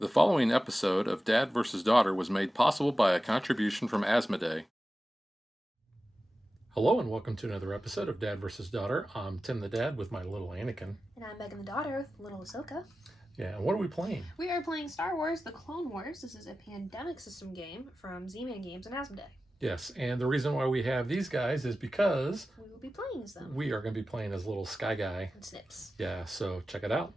The following episode of Dad vs. Daughter was made possible by a contribution from Asmodee. Hello and welcome to another episode of Dad vs. Daughter. I'm Tim the Dad with my little Anakin. And I'm Megan the Daughter with little Ahsoka. Yeah, and what are we playing? We are playing Star Wars The Clone Wars. This is a pandemic system game from Z-Man Games and Asmodee. Yes, and the reason why we have these guys is because we will be playing as them. We are going to be playing as little Sky Guy. And Snips. Yeah, so check it out.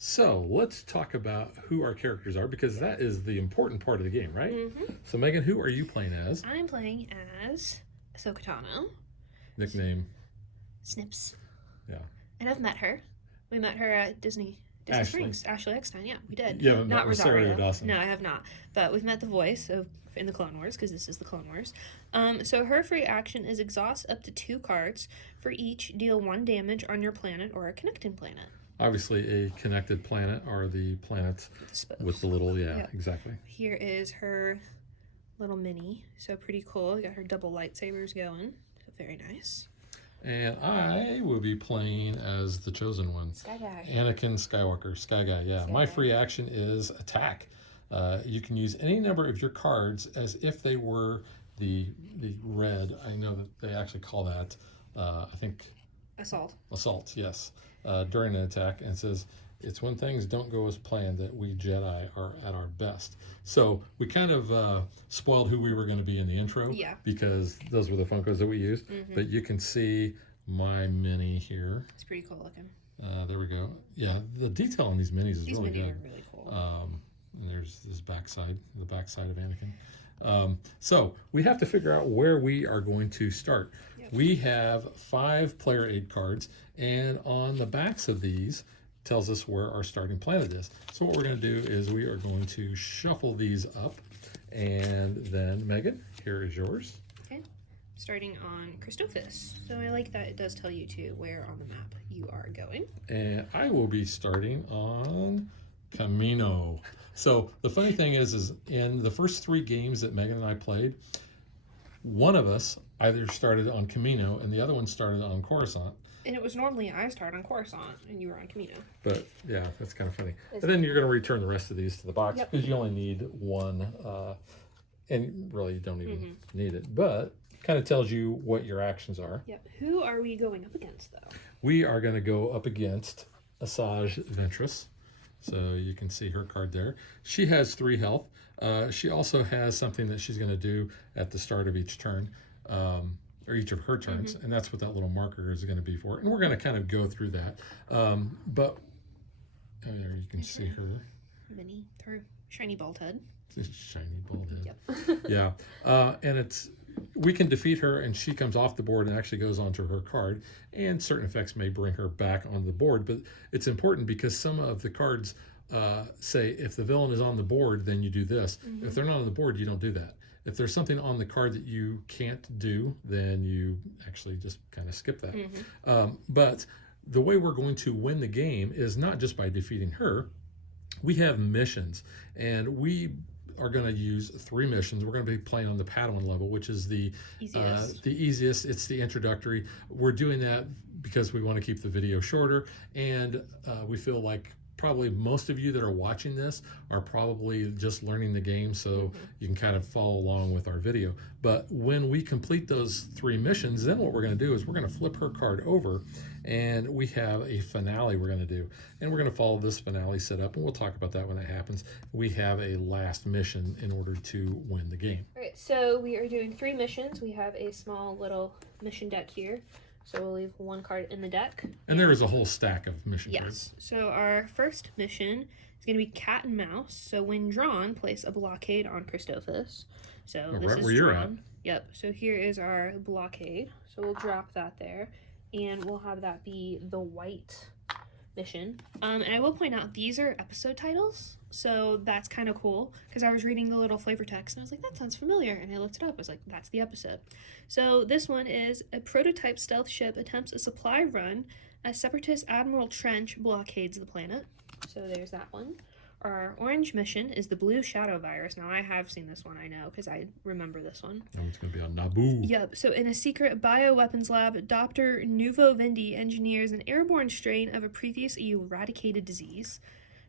So let's talk about who our characters are, because that is the important part of the game, right? Mm-hmm. So Megan, who are you playing as? I'm playing as Ahsoka Tano. Nickname? Snips. Yeah. And I've met her. We met her at Disney Springs. Ashley Eckstein, yeah, we did. Yeah, not Rosario Dawson. No, I have not. But we've met the voice in the Clone Wars, because this is the Clone Wars. So her free action is exhaust up to 2 cards. For each, deal 1 damage on your planet or a connecting planet. Obviously, a connected planet are the planets with the little, Yep. Exactly. Here is her little mini. So pretty cool. We got her double lightsabers going. So very nice. And I will be playing as the chosen one. Sky Guy. Anakin Skywalker. Sky Guy, yeah. Sky My Guy. free action is attack. You can use any number of your cards as if they were the red. I know that they actually call that, I think... Assault, yes. During an attack, and it says, it's when things don't go as planned that we Jedi are at our best. So we kind of spoiled who we were going to be in the intro, Yeah. because those were the Funkos that we used. Mm-hmm. But you can see my mini here. It's pretty cool looking. There we go. Yeah, the detail on these minis is These really minis good. are really cool. And there's this backside, the backside of Anakin. So we have to figure out where we are going to start. Yep. We have 5 player aid cards, and on the backs of these tells us where our starting planet is. So what we're going to do is we are going to shuffle these up, and then Megan, here is yours. Okay. Starting on Christophus. So I like that it does tell you too where on the map you are going. And I will be starting on Camino. So the funny thing is in the first 3 games that Megan and I played, one of us either started on Camino and the other one started on Coruscant. And it was normally I start on Coruscant and you were on Camino. But yeah, that's kind of funny. And then you're going to return the rest of these to the box, because you only need 1, and really you don't even need it. But kind of tells you what your actions are. Yep. Who are we going up against though? We are going to go up against Asajj Ventress. So you can see her card there. She has 3 health. She also has something that she's going to do at the start of each turn, or each of her turns, and that's what that little marker is going to be for. And we're going to kind of go through that. But there you can see her. Mini, her shiny bald head. Shiny bald head. Yep. Yeah. And we can defeat her, and she comes off the board and actually goes onto her card, and certain effects may bring her back onto the board. But it's important because some of the cards say if the villain is on the board, then you do this. If they're not on the board, you don't do that. If there's something on the card that you can't do, then you actually just kind of skip that. But the way we're going to win the game is not just by defeating her. We have missions, and we are going to use 3 missions. We're going to be playing on the Padawan level, which is the easiest. It's the introductory. We're doing that because we want to keep the video shorter, and we feel like probably most of you that are watching this are probably just learning the game, so you can kind of follow along with our video. But when we complete those 3 missions, then what we're going to do is we're going to flip her card over, and we have a finale we're going to do. And we're going to follow this finale setup, and we'll talk about that when that happens. We have a last mission in order to win the game. All right, so we are doing 3 missions. We have a small little mission deck here. So we'll leave 1 card in the deck. And there is a whole stack of mission Yes. cards. So our first mission is going to be Cat and Mouse. So when drawn, place a blockade on Christophus. So this right is where you're drawn. Yep. So here is our blockade. So we'll drop that there. And we'll have that be the white mission. And I will point out, these are episode titles. So that's kind of cool, because I was reading the little flavor text and I was like, that sounds familiar. And I looked it up. I was like, that's the episode. So this one is a prototype stealth ship attempts a supply run as Separatist Admiral Trench blockades the planet. So there's that one. Our orange mission is the blue shadow virus. Now, I have seen this one, I know, because I remember this one. Oh, it's going to be on Naboo. Yep. So, in a secret bioweapons lab, Dr. Nuvo Vindi engineers an airborne strain of a previously eradicated disease.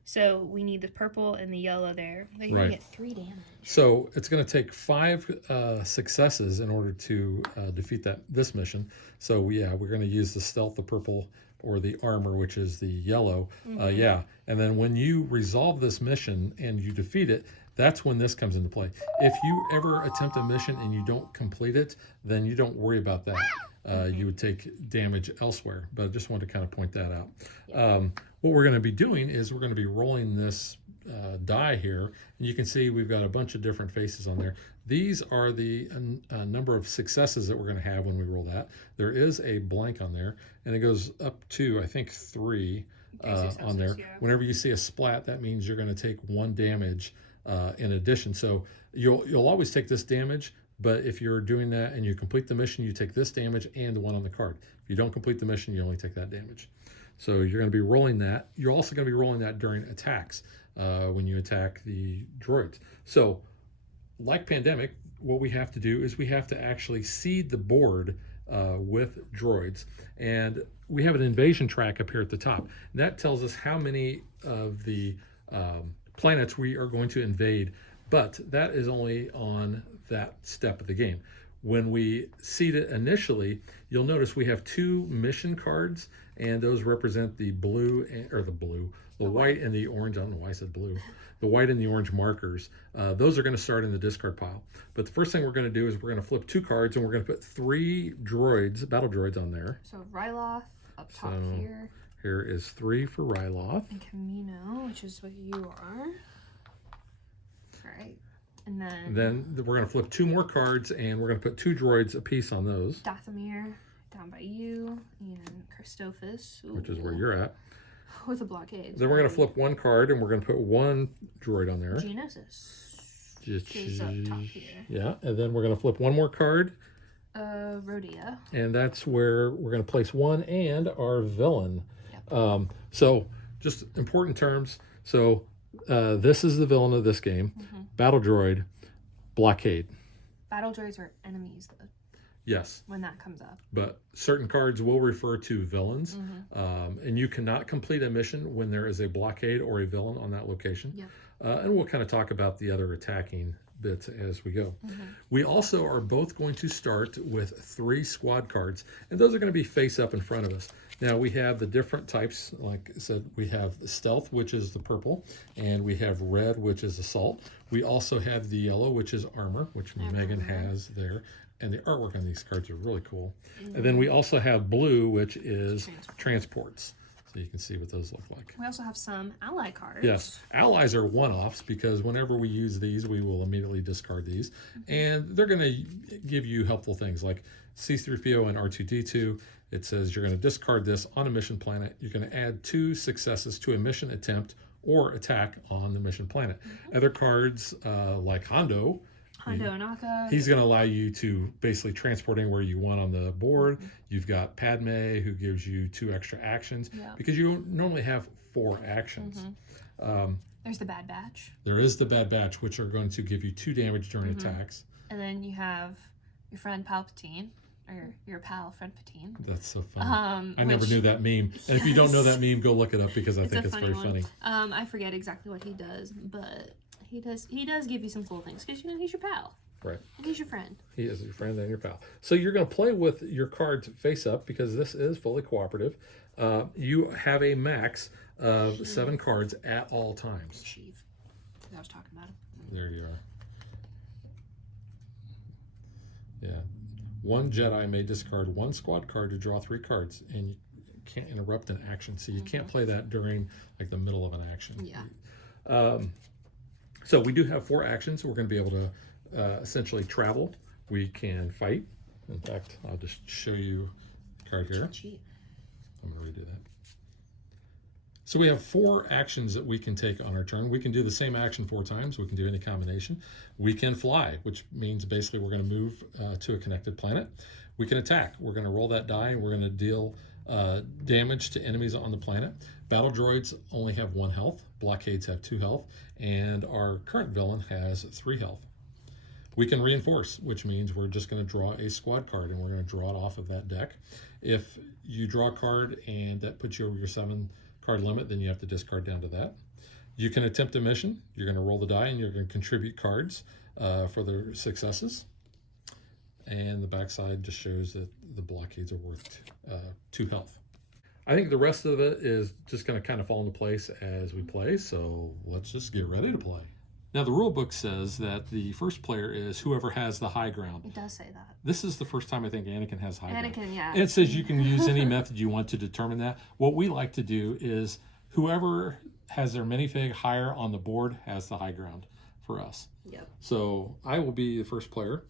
So, we need the purple and the yellow there. They're going Right. to get 3 damage. So it's going to take 5 successes in order to defeat this mission. So we're going to use the stealth, the purple, or the armor, which is the yellow. And then when you resolve this mission and you defeat it, that's when this comes into play. If you ever attempt a mission and you don't complete it, then you don't worry about that. You would take damage elsewhere. But I just wanted to kind of point that out. What we're going to be doing is we're going to be rolling this die here, and you can see we've got a bunch of different faces on there. These are the number of successes that we're going to have when we roll that. There is a blank on there, and it goes up to, I think, 3 on there. Yeah. Whenever you see a splat, that means you're going to take 1 damage in addition. So you'll always take this damage, but if you're doing that and you complete the mission, you take this damage and the one on the card. If you don't complete the mission, you only take that damage. So you're going to be rolling that. You're also going to be rolling that during attacks when you attack the droids. So like Pandemic, what we have to do is we have to actually seed the board with droids. And we have an invasion track up here at the top. And that tells us how many of the planets we are going to invade, but that is only on that step of the game. When we seed it initially, you'll notice we have 2 mission cards, and those represent the white and the orange. I don't know why I said blue. The white and the orange markers. Those are going to start in the discard pile. But the first thing we're going to do is we're going to flip 2 cards, and we're going to put 3 droids, battle droids, on there. So, Ryloth up top here. Here is 3 for Ryloth. And Camino, which is what you are. All right. And then we're going to flip 2 more cards, and we're going to put 2 droids apiece on those. Dathomir down by you, and Christophus, which is where you're at. With a blockade. Then we're going to flip 1 card, and we're going to put 1 droid on there. Geonosis is up top here. Yeah, and then we're going to flip 1 more card. Rhodia. And that's where we're going to place 1 and our villain. Yep. So just important terms. So this is the villain of this game. Battle droid, blockade. Battle droids are enemies, though. Yes. When that comes up. But certain cards will refer to villains. And you cannot complete a mission when there is a blockade or a villain on that location. Yep. And we'll kind of talk about the other attacking bits as we go. We also are both going to start with 3 squad cards, and those are going to be face up in front of us. Now we have the different types. Like I said, we have stealth, which is the purple, and we have red, which is assault. We also have the yellow, which is armor, which Megan has there. And the artwork on these cards are really cool. And then we also have blue, which is transports. So you can see what those look like. We also have some ally cards. Yes. Allies are one-offs because whenever we use these, we will immediately discard these. And they're going to give you helpful things like C-3PO and R2-D2. It says you're going to discard this on a mission planet. You're going to add 2 successes to a mission attempt or attack on the mission planet. Other cards like Hondo Anaka. He's going to allow you to basically transport anywhere you want on the board. You've got Padme, who gives you 2 extra actions because you don't normally have 4 actions. There's the Bad Batch. There is the Bad Batch, which are going to give you 2 damage during attacks. And then you have your friend Palpatine, or your pal, friend Patine. That's so funny. I never knew that meme. And if you don't know that meme, go look it up because I think it's very funny. I forget exactly what he does, but he does give you some cool things because he's your pal. Right. And he's your friend. He is your friend and your pal. So you're going to play with your cards face up because this is fully cooperative. You have a max of 7 cards at all times. Sheev. I was talking about him. There you are. Yeah. 1 Jedi may discard 1 squad card to draw 3 cards, and you can't interrupt an action. So you can't play that during like the middle of an action. Yeah. So we do have 4 actions. We're going to be able to essentially travel. We can fight. In fact, I'll just show you the card here. I'm going to redo that. So we have 4 actions that we can take on our turn. We can do the same action 4 times. We can do any combination. We can fly, which means basically we're going to move to a connected planet. We can attack. We're going to roll that die and we're going to deal damage to enemies on the planet. Battle droids only have 1 health, blockades have 2 health, and our current villain has 3 health. We can reinforce, which means we're just going to draw a squad card, and we're going to draw it off of that deck. If you draw a card and that puts you over your 7 card limit, then you have to discard down to that. You can attempt a mission. You're going to roll the die, and you're going to contribute cards for their successes. And the backside just shows that the blockades are worth 2 health. I think the rest of it is just going to kind of fall into place as we play, so let's just get ready to play. Now, the rule book says that the first player is whoever has the high ground. It does say that. This is the first time I think Anakin has high ground. Anakin, yeah. And it says you can use any method you want to determine that. What we like to do is whoever has their minifig higher on the board has the high ground for us. Yep. So I will be the first player.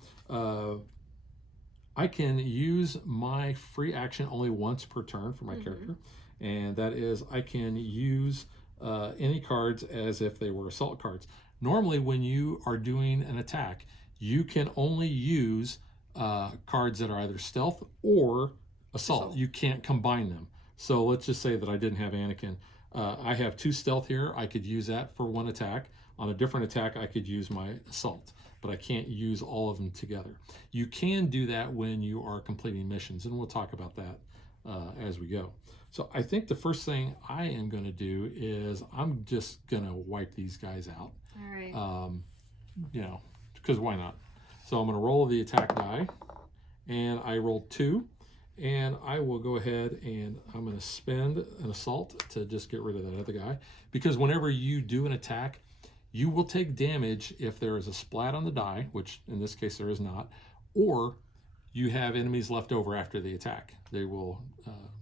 I can use my free action only once per turn for my character. And that is I can use any cards as if they were assault cards. Normally, when you are doing an attack, you can only use cards that are either stealth or assault. You can't combine them. So let's just say that I didn't have Anakin. I have 2 stealth here. I could use that for 1 attack. On a different attack, I could use my assault, but I can't use all of them together. You can do that when you are completing missions, and we'll talk about that as we go. So I think the first thing I am going to do is I'm just going to wipe these guys out. All right. You know, because why not? So I'm going to roll the attack die, and I rolled 2, and I will go ahead and I'm going to spend an assault to just get rid of that other guy, because whenever you do an attack, you will take damage if there is a splat on the die, which in this case there is not, or you have enemies left over after the attack. They will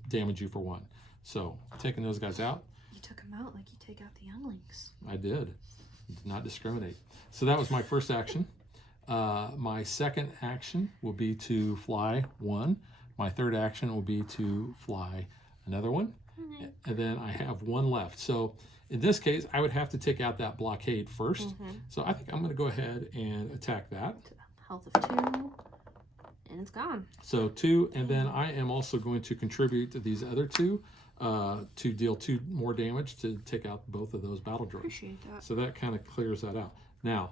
damage you for 1. So taking those guys out. You took them out like you take out the younglings. I did not discriminate. So that was my first action. My second action will be to fly 1. My third action will be to fly another 1. And then I have 1 left. So in this case, I would have to take out that blockade first. So I think I'm going to go ahead and attack that. Health of 2. And it's gone. So 2, and then I am also going to contribute to these other 2 to deal 2 more damage to take out both of those battle droids. Appreciate that. So that kind of clears that out. Now,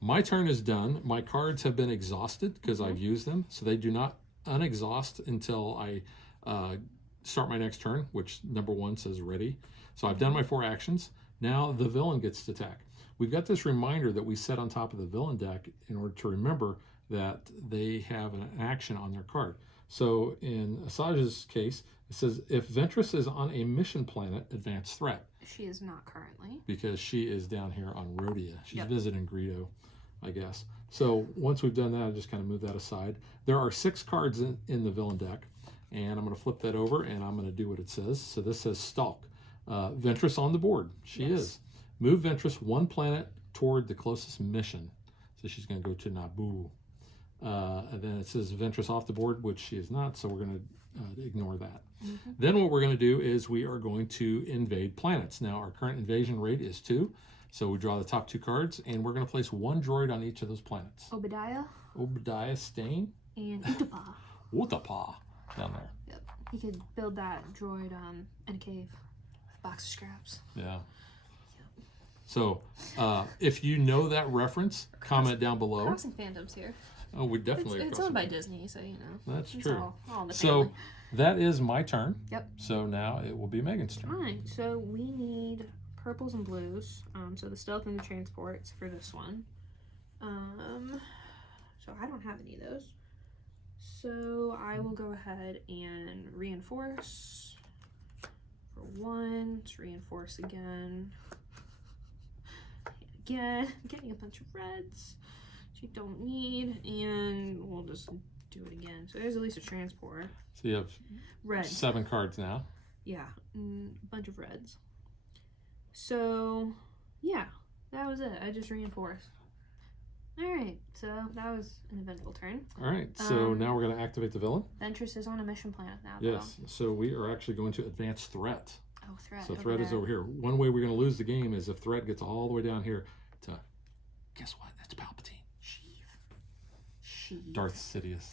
my turn is done. My cards have been exhausted because I've used them, so they do not unexhaust until I start my next turn, which number 1 says ready. So I've done my 4 actions. Now the villain gets to attack. We've got this reminder that we set on top of the villain deck in order to remember that they have an action on their card. So in Asajj's case, it says if Ventress is on a mission planet, advance threat. She is not currently. Because she is down here on Rhodia. She's visiting Greedo, I guess. So once we've done that, I just kind of move that aside. There are 6 cards in the villain deck, and I'm going to flip that over, and I'm going to do what it says. So this says Stalk. Ventress on the board. She is. Move Ventress 1 planet toward the closest mission. So she's going to go to Naboo. And then it says Ventress off the board, which she is not, so we're going to ignore that. Then what we're going to do is we are going to invade planets. Now, our current invasion rate is 2, so we draw the top 2 cards, and we're going to place 1 droid on each of those planets. Obadiah Stain. And Utapau. Utapau down there. Yep. You could build that droid in a cave with a box of scraps. Yeah. So, if you know that reference, comment down below. Crossing fandoms here. Oh, we definitely. It's owned by Disney, so you know. That's true. All in the So family. that is my turn. Yep. So now it will be Megan's turn. All right. So we need purples and blues. So the stealth and the transports for this one. So I don't have any of those. So I will go ahead and reinforce for 1. Let's reinforce again. Again, getting a bunch of reds which you don't need, and we'll just do it again. So there's at least a transport. So you have Red. 7 cards now. Yeah, a bunch of reds. So yeah, that was it. I just reinforced. All right, so that was an eventful turn. All right, so now we're going to activate the villain. Ventress is on a mission planet now. Yes, so we are actually going to advance threat. Oh, threat. So threat is over here. One way we're going to lose the game is if threat gets all the way down here to, guess what? That's Palpatine. Sheev. Darth Sidious.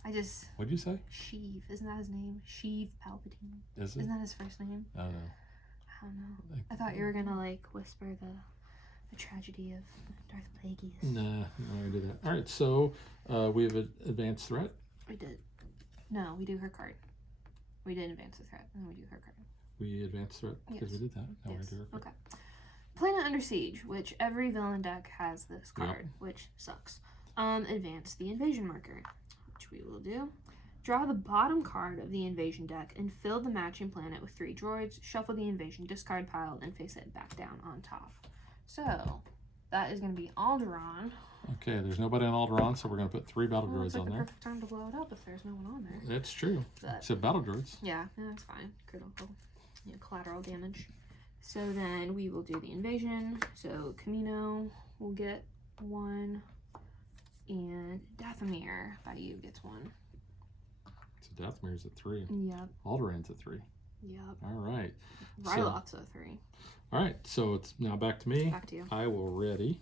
What'd you say? Sheev. Isn't that his name? Sheev Palpatine. Is it? Isn't that his first name? I don't know. I don't know. I thought you were gonna like whisper the tragedy of Darth Plagueis. Nah, I'm not gonna do that. All right, so we have an advanced threat. We did. No, we do her card. We did advance the threat, and then we do her card. We advanced threat because we did that. Now Yes. we do her card. Okay. Planet Under Siege, which every villain deck has this card, which sucks. Advance the invasion marker, which we will do. Draw the bottom card of the invasion deck and fill the matching planet with 3 droids. Shuffle the invasion discard pile, then face it back down on top. So that is going to be Alderaan. Okay, there's nobody on Alderaan, so we're going to put 3 battle droids It's like on the there. perfect time to blow it up if there's no one on there. That's true. But, Except battle droids. yeah, that's fine. Critical, collateral damage. So then we will do the invasion. So Camino will get 1, and Dathomir by you gets 1. So Dathmir's at 3. Yep. Alderaan's at 3. Yep. All right. Ryloth's at 3. All right, so it's now back to me. Back to you. I will ready.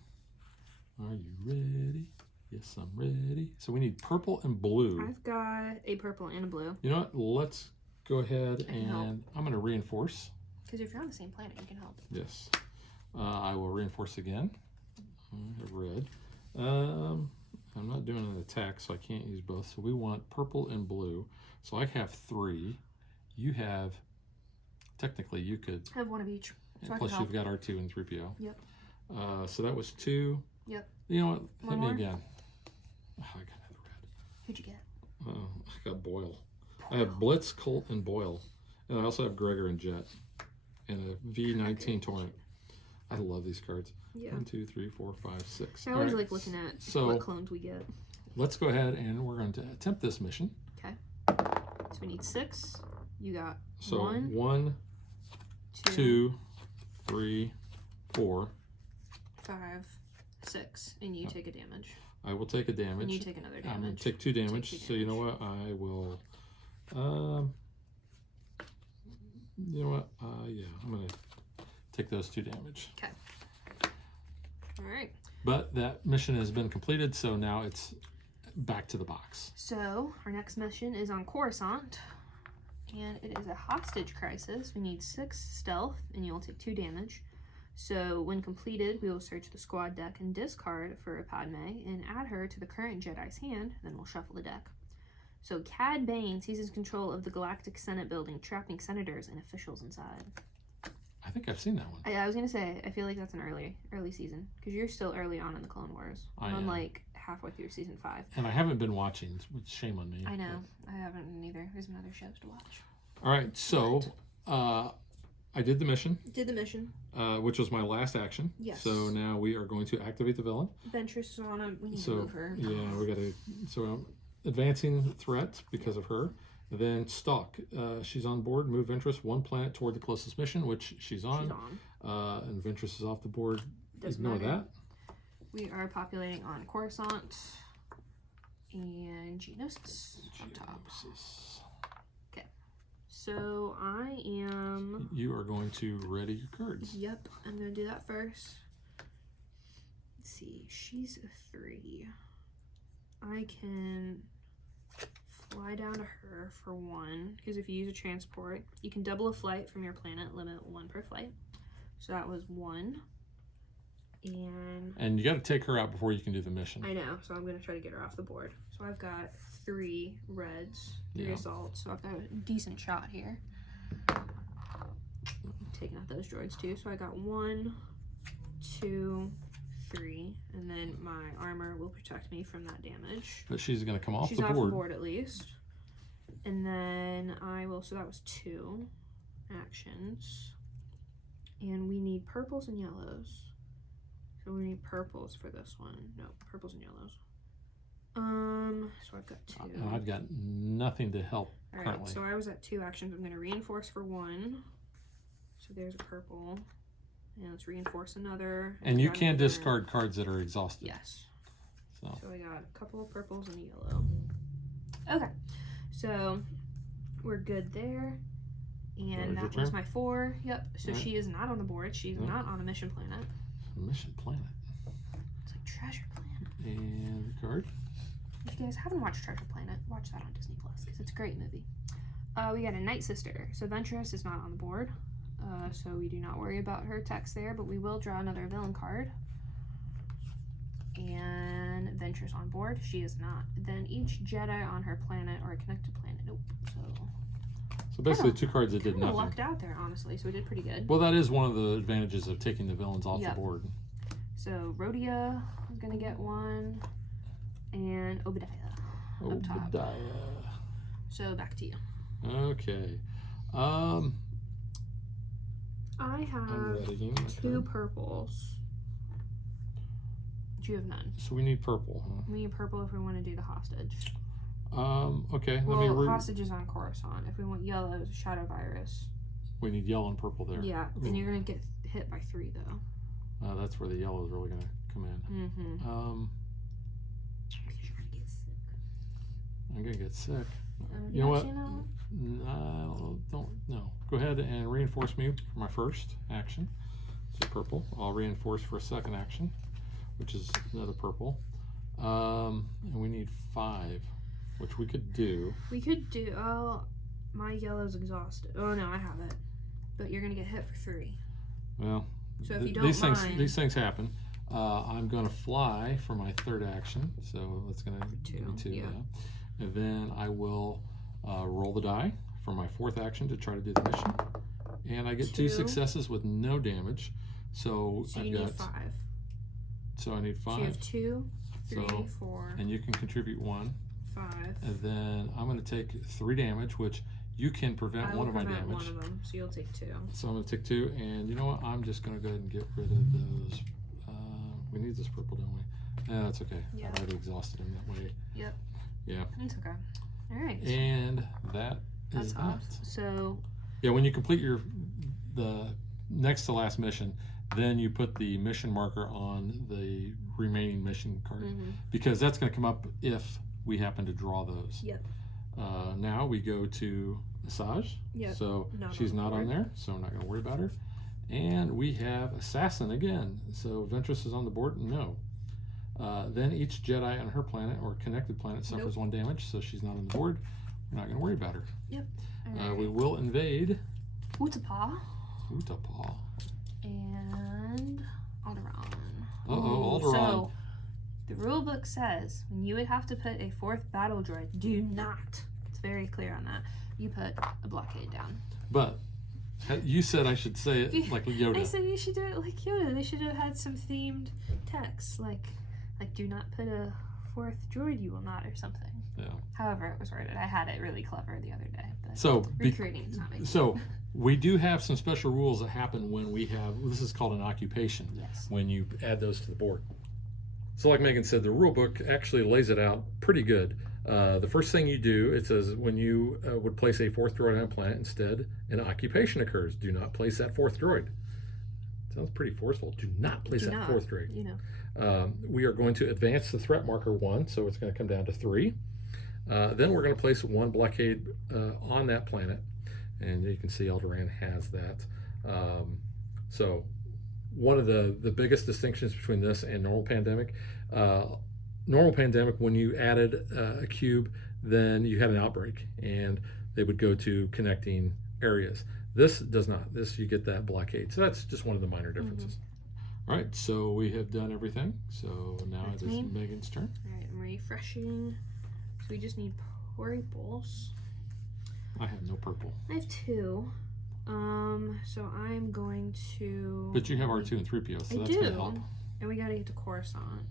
Are you ready? Yes, I'm ready. So we need purple and blue. I've got a purple and a blue. You know what? Let's go ahead I can help. and I'm going to reinforce. Because if you're on the same planet, you can help. Yes. I will reinforce again. I have red. I'm not doing an attack, so I can't use both. So we want purple and blue. So I have 3. You have, technically you could. I have 1 of each. So Plus I can you've got R2 and 3PO. Yep. So that was 2. Yep. You know what? Hit One me more. again. Oh, I got another red. Who'd you get? I got Boyle. I have Blitz, Colt, and Boyle. And I also have Gregor and Jet. And a V19 Torrent. I love these cards. Yeah. 1, 2, 3, 4, 5, 6. I always like looking at what clones we get. Let's go ahead and we're going to attempt this mission. Okay. So we need 6. You got So 1, 1, 2, 3, 4. 5, 6, and you take a damage. I will take a damage. And you take another damage. I'm going to take 2 damage. Take 2 So you know what? I will. You know what? Yeah, I'm going to take those 2 damage. Okay. All right. But that mission has been completed, so now it's back to the box. So our next mission is on Coruscant, and it is a hostage crisis. We need 6 stealth, and you will take 2 damage. So when completed, we will search the squad deck and discard for a Padme and add her to the current Jedi's hand, then we'll shuffle the deck. So Cad Bane seizes control of the Galactic Senate building, trapping senators and officials inside. I think I've seen that one. I was gonna say, I feel like that's an early season, because you're still early on in the Clone Wars. I I'm am. like halfway through season 5. And I haven't been watching. Shame on me. I know. I haven't either. There's been other shows to watch. All right, so I did the mission, Did the mission. which was my last action. Yes. So now we are going to activate the villain. Ventress is on. We need to So move her. yeah, we got to. So I'm advancing threat because of her. Then stalk. She's on board. Move Ventress 1 planet toward the closest mission, which she's on. She's on. And Ventress is off the board. Doesn't Ignore matter. that. We are populating on Coruscant and Geonosis on top. Geonosis. Okay. So I am. You are going to ready your cards. Yep, I'm gonna do that first. Let's see. She's a 3. I can fly down to her for 1, because if you use a transport, you can double a flight from your planet, limit 1 per flight. So that was 1. And you got to take her out before you can do the mission. I know, so I'm going to try to get her off the board. So I've got 3 reds, 3 assaults, so I've got a decent shot here. Taking out those droids too. So I got 1, 2, 3, and then my armor will protect me from that damage. But she's going to come off She's the off board. the board at least. And then I will, so that was 2 actions. And we need purples and yellows. So we need purples for this one. No, purples and yellows. So I've got 2. And I've got nothing to help All right, currently. so I was at 2 actions. I'm going to reinforce for 1. So there's a purple. And let's reinforce another. And you got can another- discard cards that are exhausted. Yes. So So I got a couple of purples and a yellow. Okay. So we're good there. And That was that your was turn? my 4. Yep. So Alright. she is not on the board. She's Nope. not on a mission planet. Mission Planet. It's like Treasure Planet. And the card. If you guys haven't watched Treasure Planet, watch that on Disney Plus because it's a great movie. We got a Night Sister. So Ventress is not on the board. so we do not worry about her text there, but we will draw another villain card. And Ventress on board. She is not. Then each Jedi on her planet or a connected planet. Nope. So basically, 2 cards that did Kinda nothing. lucked out there, honestly. So we did pretty good. Well, that is one of the advantages of taking the villains off the board. So Rhodia is gonna get 1, and Obadiah up top. Obadiah. So back to you. Okay. I I'm have ready. 2 purples. You have none. So we need purple, huh? We need purple if we want to do the hostage. Okay. Well, let me read. hostage is on Coruscant. If we want yellow, it's Shadow Virus. We need yellow and purple there. Yeah, then you're gonna get hit by 3 though. That's where the yellow is really going to come in. Mm-hmm. You're gonna get sick. I'm going to get sick. You know what? Know? No. Go ahead and reinforce me for my first action. So purple. I'll reinforce for a second action, which is another purple. And we need 5, which we could do. We could do. Oh, my yellow's exhausted. Oh no, I have it. But you're gonna get hit for 3. Well, so if you don't these mind, things happen. I'm going to fly for my third action, so that's going to give me 2. Yeah. And then I will roll the die for my 4th action to try to do the mission. And I get 2 successes with no damage. So you need 5. So I need 5. So you have 2, 3, 4. And you can contribute 1. 5. And then I'm going to take 3 damage, which you can prevent one of my damage. One of them, so you'll take 2. So I'm going to take 2, and you know what? I'm just going to go ahead and get rid of those. We need this purple, don't we? Yeah, that's okay. Yeah. I've already exhausted him that way. Yep. Yeah. It's okay. All right. And that's that. Off. So. Yeah, when you complete the next to last mission, then you put the mission marker on the remaining mission card, because that's going to come up if we happen to draw those. Yep. Now we go to Asajj. Yep. So she's not on there, so I'm not going to worry about her. And we have Assassin again. So Ventress is on the board? No. Then each Jedi on her planet or connected planet suffers 1 damage, so she's not on the board. We're not going to worry about her. Yep. We will invade Utapau. Utapau. And Alderaan. Alderaan. So the rule book says when you would have to put a 4th battle droid, do not. It's very clear on that. You put a blockade down. But you said I should say it like Yoda. I said you should do it like Yoda. They should have had some themed text, like do not put a 4th droid, you will not, or something. Yeah. However it was worded, I had it really clever the other day. But so recreating is not making so we do have some special rules that happen when we have, this is called an occupation. Yes. When you add those to the board. So like Megan said, the rule book actually lays it out pretty good. The first thing you do, it says when you would place a 4th droid on a planet, instead an occupation occurs. Do not place that 4th droid. Sounds pretty forceful. Do not place that 4th droid. You know. We are going to advance the threat marker 1, so it's going to come down to 3. Then we're going to place 1 blockade on that planet, and you can see Alderaan has that. So one of the biggest distinctions between this and normal pandemic, when you added a cube, then you had an outbreak, and they would go to connecting areas. This does not. This, you get that blockade. So that's just one of the minor differences. All right, so we have done everything. So now it is Megan's turn. All right, I'm refreshing. So we just need purples. I have no purple. I have 2. So I'm going to. But you have R2 and 3PO, so that's going to help. And we gotta get to Coruscant.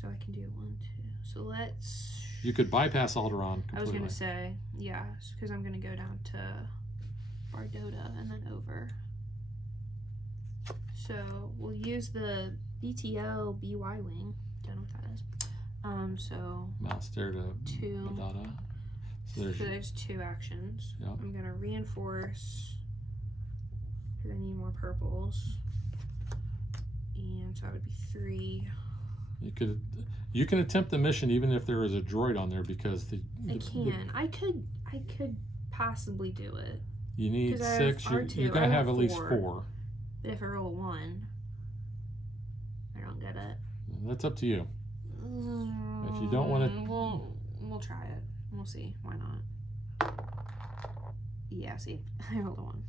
So I can do 1, 2. So let's. You could bypass Alderaan completely. I was gonna say, yeah, because I'm gonna go down to Bardota and then over. So we'll use the BTL BY wing. Don't know what that is. So mouse there to 2. Bardota. So there's 2 actions. Yep. I'm gonna reinforce because I need more purples. And so that would be 3. You can attempt the mission even if there is a droid on there, because I could possibly do it. You need 6. You're gonna have at least 4. But if I roll a 1, I don't get it. That's up to you. If you don't want to, we'll try it. We'll see. Why not? Yeah. See, I rolled a 1.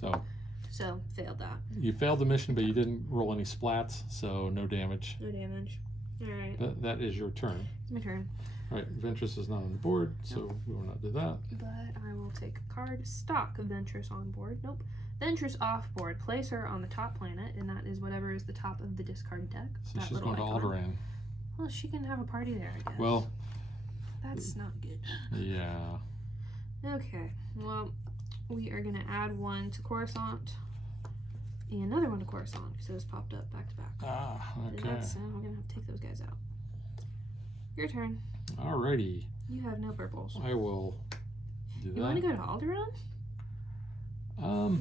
So failed that. You failed the mission, but you didn't roll any splats, so no damage. No damage. All right. That is your turn. It's my turn. All right, Ventress is not on the board, so we will not do that. But I will take a card. Stock Ventress on board. Nope. Ventress off board. Place her on the top planet, and that is whatever is the top of the discard deck. So that she's going to icon. Alderaan. Well, she can have a party there, I guess. Well, that's not good. Yeah. Okay. Well, we are going to add one to Coruscant and another one to Coruscant because those popped up back to back. Ah, okay. And that's, we're going to have to take those guys out. Your turn. Alrighty. You have no purples. I will do that. You want to go to Alderaan?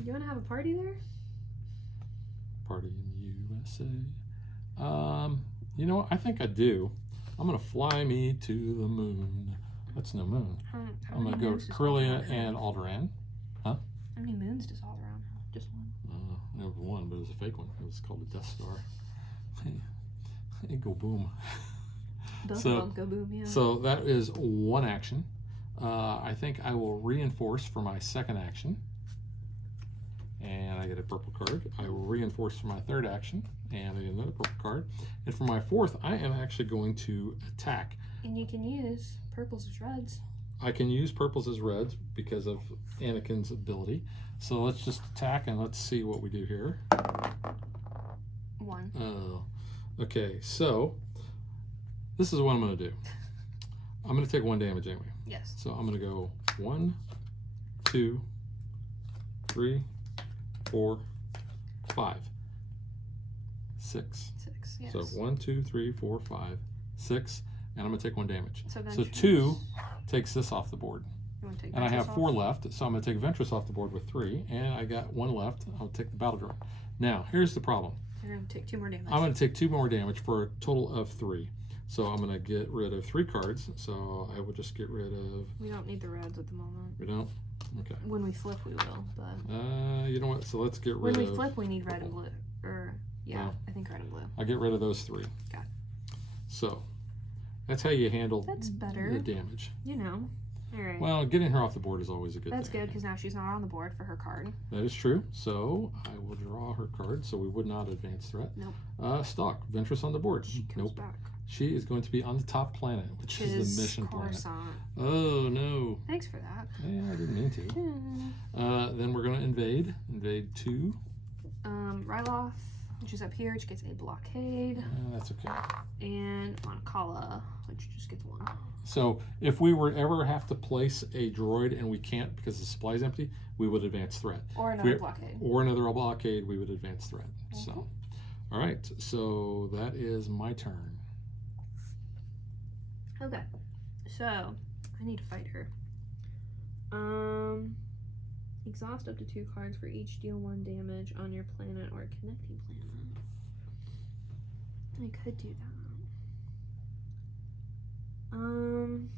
You want to have a party there? Party in the USA. You know what? I think I do. I'm going to fly me to the moon. That's no moon. I'm going to go to Corellia and Alderaan. Huh? How many moons does Alderaan have? Just one? I have one, but it was a fake one. It was called a Death Star. Hey, go boom. Both of them go boom, yeah. So that is one action. I think I will reinforce for my second action. And I get a purple card. I will reinforce for my third action. And I get another purple card. And for my fourth, I am actually going to attack. And you can use purples as reds. I can use purples as reds because of Anakin's ability. So let's just attack and let's see what we do here. One. Oh. Okay, so this is what I'm going to do. I'm going to take 1 damage anyway. Yes. So I'm going to go 1, 2, 3, 4, 5, 6. 6, yes. So 1, 2, 3, 4, 5, 6, and I'm going to take 1 damage. So 2 2 takes this off the board. You want to take And I have Ventress 4 off? left, so I'm going to take Ventress off the board with 3, and I got 1 left. I'll take the battle drone. Now, here's the problem. You're going to take 2 more damage. I'm going to take 2 more damage for a total of 3. So I'm going to get rid of 3 cards. So I will just get rid of... We don't need the reds at the moment. We don't? Okay. When we flip, we will, but... You know what? So let's get when rid we of... flip, we need red and blue. Or, yeah, Well, I think red and blue. I'll get rid of those 3. Okay. So that's how you handle That's better. the damage. You know. All right. Well, getting her off the board is always a good That's thing. good, because now she's not on the board for her card. That is true. So I will draw her card, so we would not advance threat. Nope. Stock. Ventress on the board. She comes back. She is going to be on the top planet, which is the mission Coruscant. planet. Oh, no. Thanks for that. Yeah, I didn't mean to. Then we're going to invade. Invade 2. Ryloth, which is up here, which gets a blockade. That's okay. And Moncala, which just gets 1. So if we were ever have to place a droid and we can't because the supply is empty, we would advance threat. Or another blockade. Or another blockade, we would advance threat. So, all right. So that is my turn. Okay. So, I need to fight her. Exhaust up to 2 cards for each deal 1 damage on your planet or connecting planet. I could do that. I'm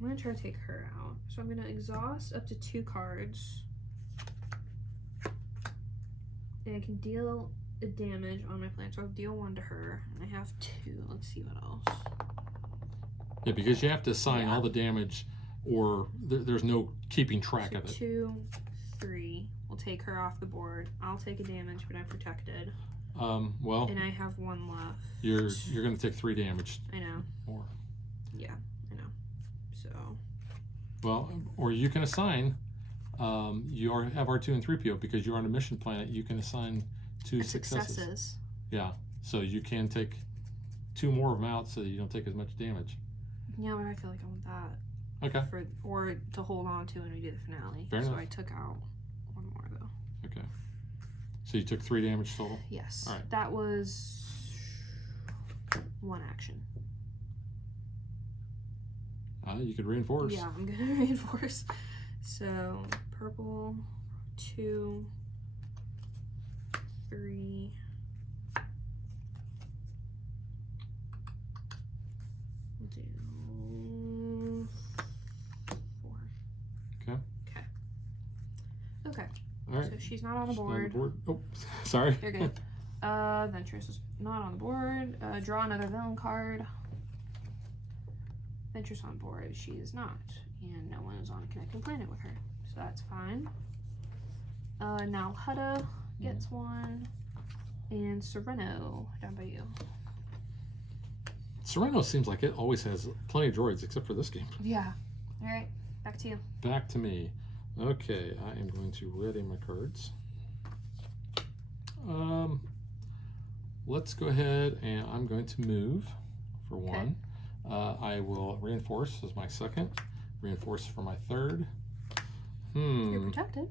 gonna try to take her out. So I'm gonna exhaust up to 2 cards. And I can deal a damage on my planet. So I'll deal 1 to her. And I have 2. Let's see what else. Yeah, because you have to assign all the damage or there's no keeping track So of it. 2, 3. We'll take her off the board. I'll take a damage, but I'm protected. Well, And I have 1 left. you're going to take 3 damage I know. more. Yeah, I know. So. Well, or you can assign. You have R2 and 3PO because you're on a mission planet. You can assign 2 successes. Yeah, so you can take 2 more of them out so that you don't take as much damage. Yeah, but I feel like I want that. Okay. Or to hold on to when we do the finale. Fair so enough. I took out 1 more though. Okay. So you took 3 damage total? Yes. All right. That was 1 action. You could reinforce. Yeah, I'm gonna reinforce. So purple, 2, 3. We'll do 4. Okay. Okay. Okay. All right. So she's not on the She's not board. Oh, sorry. You're good. Ventress is not on the board. Draw another villain card. Ventress on board. She is not. And no one is on a connecting planet with her. So that's fine. Now Hutta gets one. And Sereno down by you. Sereno seems like it always has plenty of droids, except for this game. Yeah. All right, back to you. Back to me. Okay, I am going to ready my cards. Let's go ahead and I'm going to move for one. I will reinforce as my second, reinforce for my third. You're protected.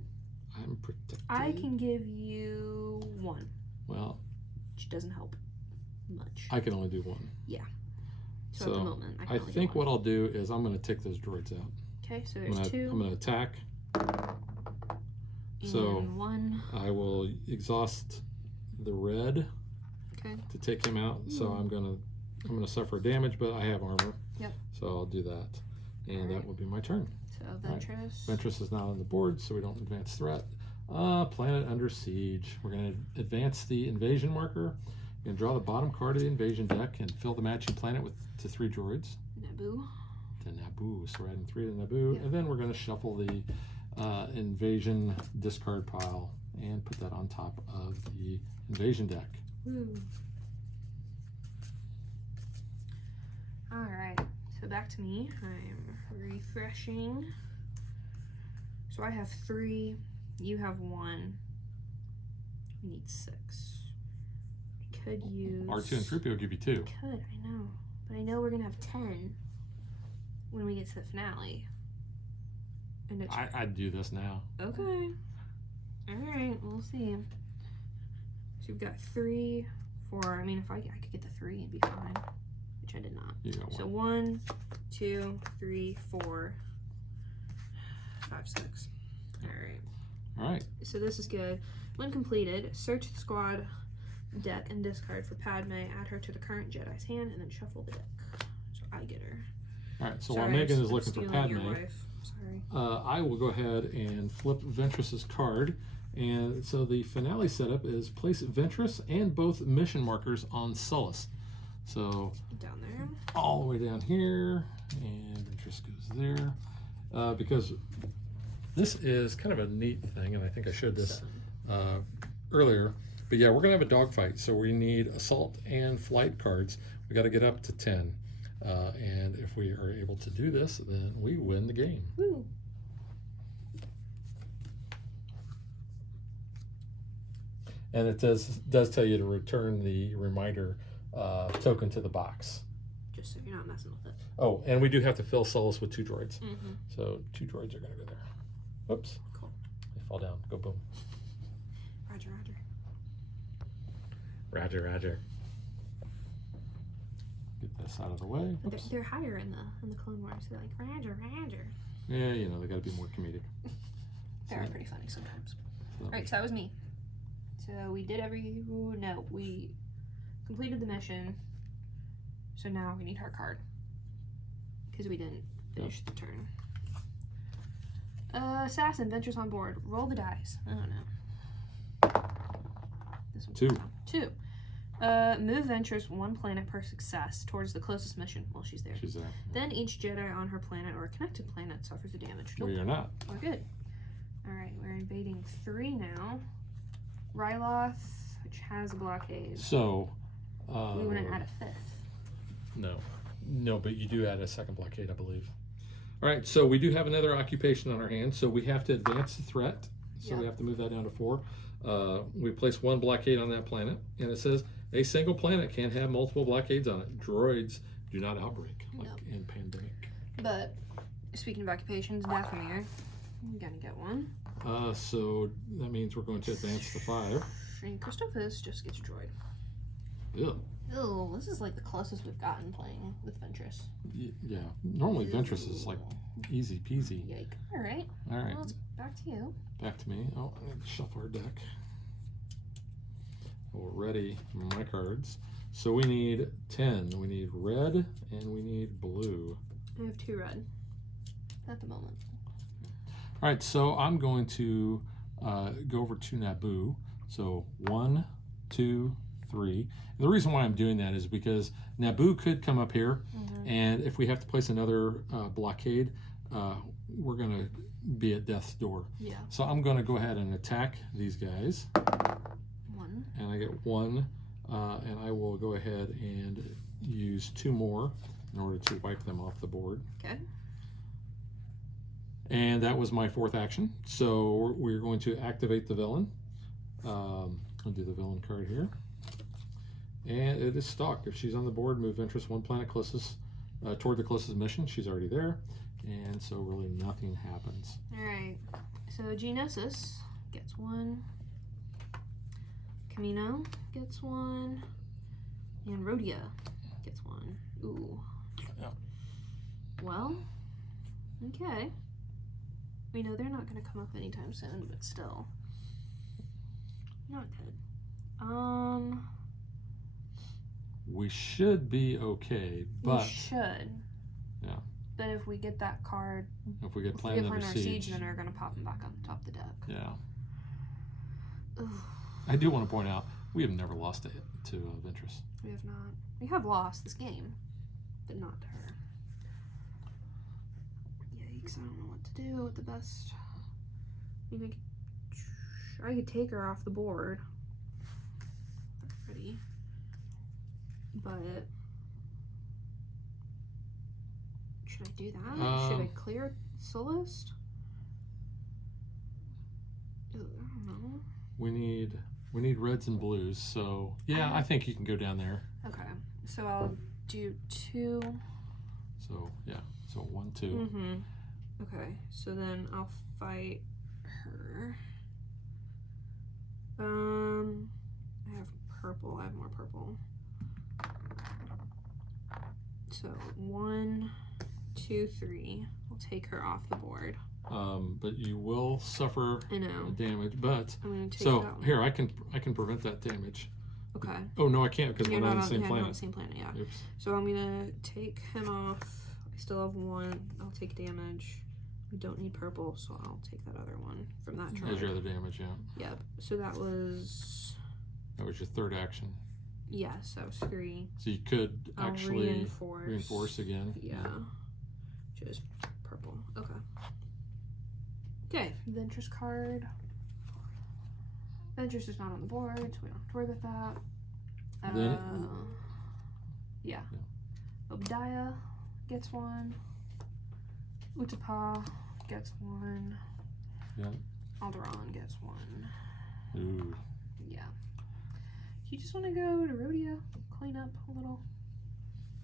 I'm protected. I can give you one. Well, which doesn't help much. I can only do one. Yeah. So at the moment, I think what I'll do is I'm going to take those droids out. Okay, so there's two. I'm going to attack. And so one. I will exhaust the red to take him out. So I'm gonna suffer damage, but I have armor. Yep. So I'll do that, and that will be my turn. So Ventress. Ventress is now on the board, so we don't advance threat. Planet under siege. We're gonna advance the invasion marker. We're gonna draw the bottom card of the invasion deck and fill the matching planet to 3 droids. Naboo. To Naboo. So we're adding 3 to Naboo, and then we're gonna shuffle the invasion discard pile and put that on top of the invasion deck. Woo. All right, so back to me. I'm refreshing. So I have 3. You have 1. We need 6. I could use R2 and 3PO will give you 2. Could, I know, but I know we're gonna have 10 when we get to the finale. And I'd do this now. Okay. All right, we'll see. So you've got 3, 4. I mean, if I could get the 3 and be fine, which I did not. You got 1. So 1, 2, 3, 4, 5, 6. All right. All right. So this is good. When completed, search the squad deck and discard for Padme. Add her to the current Jedi's hand, and then shuffle the deck. So I get her. All right. So Sorry, while Megan is I'm looking for stealing Padme, your wife. Sorry. I will go ahead and flip Ventress's card. And so the finale setup is place Ventress and both mission markers on Sullust. So Down there. all the way down here, and Ventress goes there. Because this is kind of a neat thing, and I think I showed this earlier. But yeah, we're going to have a dogfight, so we need assault and flight cards. We got to get up to 10. And if we are able to do this, then we win the game. Woo. And it does tell you to return the reminder token to the box. Just so you're not messing with it. Oh, and we do have to fill Sullust with 2 droids. Mm-hmm. So 2 droids are going to go there. Whoops. Cool. They fall down. Go boom. Roger, roger. Roger, roger. Get this out of the way. They're higher in the Clone Wars. They're like, roger, roger. Yeah, you know, they got to be more comedic. They're pretty funny sometimes. So, All right, so that was me. So we did we completed the mission. So now we need her card. Because we didn't finish the turn. Assassin, Ventress on board. Roll the dice. I don't know. This one. 2. 2. Move Ventress 1 planet per success towards the closest mission while she's there. She's there. Then each Jedi on her planet or a connected planet suffers the damage. Well, you're not. We're good. Alright, we're invading 3 now. Ryloth, which has a blockade. So, we wouldn't add a 5th. No, but you do add a 2nd blockade, I believe. All right, so we do have another occupation on our hands, so we have to advance the threat. So we have to move that down to 4. We place 1 blockade on that planet, and it says a single planet can have multiple blockades on it. Droids do not outbreak like in Pandemic. But speaking of occupations, Dathomir, I'm gonna get 1. So that means we're going to advance to 5. And Christophus just gets a droid. Ew. Ew, this is like the closest we've gotten playing with Ventress. Yeah, normally Ventress is like easy peasy. Yike. All right. Well, it's back to you. Back to me. Oh, I need to shuffle our deck. We're ready. My cards. So we need 10. We need red and we need blue. I have 2 red at the moment. All right, so I'm going to go over to Naboo. So 1, 2, 3. And the reason why I'm doing that is because Naboo could come up here, and if we have to place another blockade, we're going to be at death's door. Yeah. So I'm going to go ahead and attack these guys. 1. And I get 1, and I will go ahead and use 2 more in order to wipe them off the board. Okay. And that was my 4th action. So we're going to activate the villain. I'll do the villain card here. And it is Stalk. If she's on the board, move interest 1 planet closest toward the closest mission. She's already there. And so really nothing happens. Alright. So Geonosis gets 1. Camino gets 1. And Rhodia gets 1. Ooh. Yeah. Well, okay. We know they're not going to come up anytime soon, but still. Not good. We should be okay, but we should. Yeah. But if we get that card, if we get if we Planet get Under Planet Siege, then they're going to pop them back on top of the deck. yeah. Ugh, I do want to point out we have never lost it to Ventress. we have not. We have lost this game, but not to her. Yikes, I don't know what to do with the best. I mean, I could take her off the board. Ready. But should I do that? Should I clear Solist? I don't know. We need reds and blues, so yeah, I think you can go down there. Okay, so I'll do 2. So yeah, so 1, 2. Mm-hmm. Okay, so then I'll fight her. I have purple. I have more purple. So 1, 2, 3. I'll take her off the board. But you will suffer I know. damage. But I'm gonna take so that one. here I can prevent that damage. Okay. Oh no, I can't because You're we're not on not the same Not on planet. the same planet. Yeah. Oops. So I'm gonna take him off. I still have 1. I'll take damage. We don't need purple, so I'll take that other one from that try. As your other damage, yeah. Yep. So that was. That was your 3rd action. Yes, that was 3. So you could I'll actually reinforce again. Yeah. Just purple. Okay. Okay, Ventress card. Ventress is not on the board, so we don't have to worry about that. Then- Yeah. Yeah. Obadiah gets 1. Utapau gets 1. Yeah. Alderaan gets 1. Ooh. Yeah. You just want to go to Rhodia, clean up a little.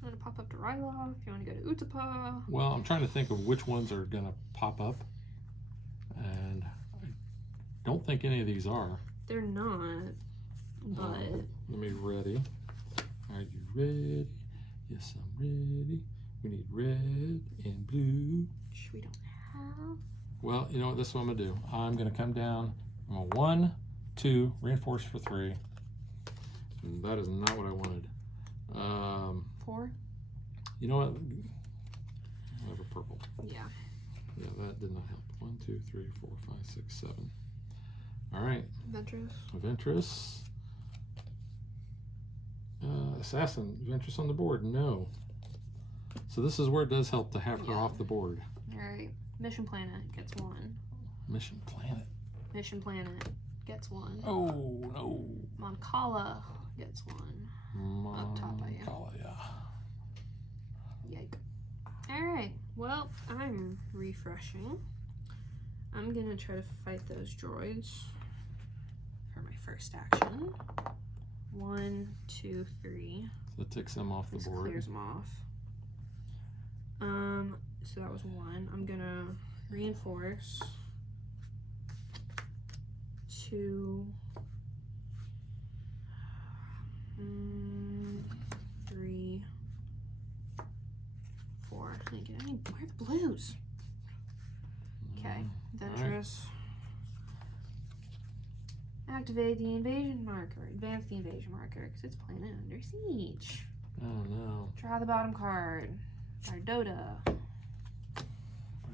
You want to pop up to Ryloth. You want to go to Utapau. Well, I'm trying to think of which ones are gonna pop up, and I don't think any of these are. They're not, but Let me ready. Are you ready? Yes, I'm ready. We need red and blue. which we don't have. Well, you know what? This is what I'm gonna do. I'm gonna come down. I'm gonna 1, 2, reinforce for 3. And that is not what I wanted. 4. You know what? I have a purple. Yeah. Yeah, that did not help. 1, 2, 3, 4, 5, 6, 7. All right. Ventress. Ventress. Assassin. Ventress on the board. No. So this is where it does help to have her off the board. All right. Mission Planet gets 1. Mission Planet. Mission Planet gets 1. Oh no. Moncala gets 1. Up top, I am. Moncala, yeah. Yike. Alright, well, I'm refreshing. I'm gonna try to fight those droids for my first action. 1, 2, 3. So it takes them off the This board. clears them off. So that was 1. I'm gonna reinforce 2, 3, 4. I mean, where are the blues? Okay, Ventress. Activate the invasion marker. Advance the invasion marker because it's Planet Under Siege. Oh no. Draw the bottom card. Ardota.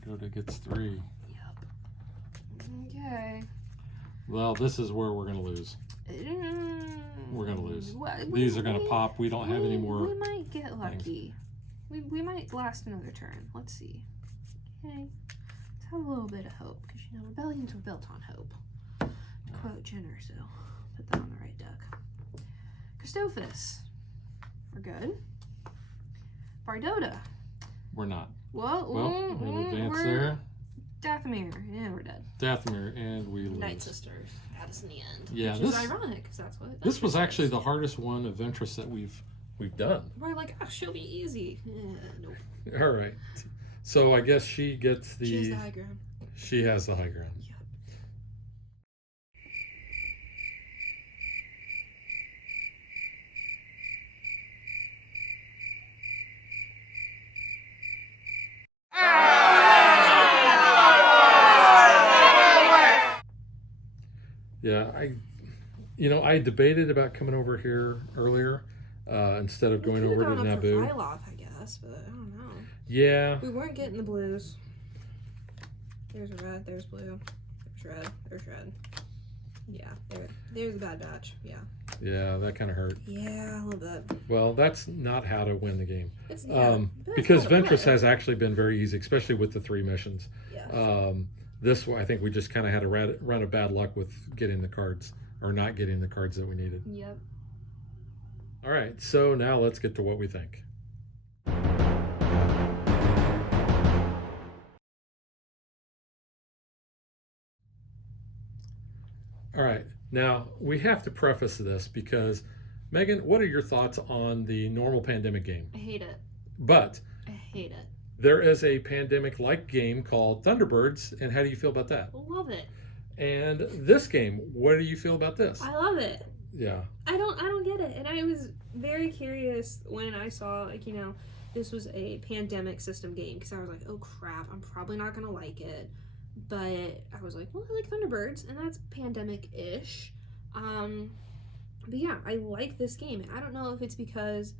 Ardota gets 3. Yep. Okay. Well, this is where we're gonna lose. We're gonna lose. These are gonna pop. We don't have any more. We might get lucky. We might last another turn. Let's see. Okay. let's have a little bit of hope, because you know rebellions were built on hope. To quote Jenner, so put that on the right duck. Christophus, we're good. Bardota. We're not. Well, We're going to advance there. Dathomir, yeah, we're dead. Dathomir, and we lose. Night Sisters, got us in the end. Yeah, which is ironic, because that's what. This was actually the hardest one of Ventress that we've done. We're like, oh, she'll be easy. Nope. All right. So I guess she gets the. She has the high ground. She has the high ground. Yep. Yeah, I debated about coming over here earlier instead of going over to Naboo. Ryloth, I guess, but I don't know. Yeah. We weren't getting the blues. There's red, there's blue, there's red, there's red. Yeah, there's the bad batch. Yeah. Yeah, that kind of hurt. Yeah, a little bit. Well, that's not how to win the game. It's, because Ventress has actually been very easy, especially with the 3 missions. Yeah. This one, I think we just kind of had a run of bad luck with getting the cards, or not getting the cards that we needed. Yep. All right, so now let's get to what we think. All right, now we have to preface this because, Megan, what are your thoughts on the normal pandemic game? I hate it. But I hate it. there is a pandemic-like game called Thunderbirds, and how do you feel about that? Love it. And this game, what do you feel about this? I love it. Yeah. I don't get it. And I was very curious when I saw, like, you know, this was a pandemic system game, because I was like, oh crap, I'm probably not gonna like it. But I was like, well, I like Thunderbirds, and that's pandemic-ish. But yeah, I like this game. I don't know if it's because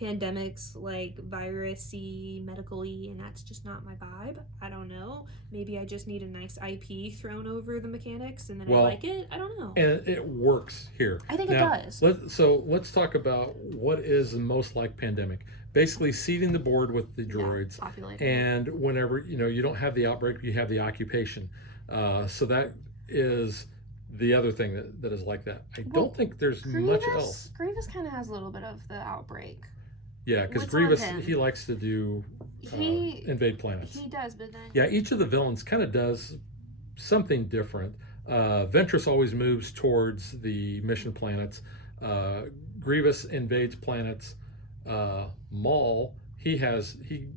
pandemics like virus-y, medical-y, and that's just not my vibe. I don't know. Maybe I just need a nice IP thrown over the mechanics, and then I like it. I don't know. And it works here. I think now, it does. Let's talk about what is most like pandemic. Basically, seeding the board with the droids, and whenever you don't have the outbreak, you have the occupation. So that is the other thing that is like that. I don't think there's much else. Grievous kind of has a little bit of the outbreak. Yeah, because Grievous, he likes to do invade planets. He does, but then yeah, each of the villains kind of does something different. Ventress always moves towards the mission planets. Grievous invades planets. Maul, he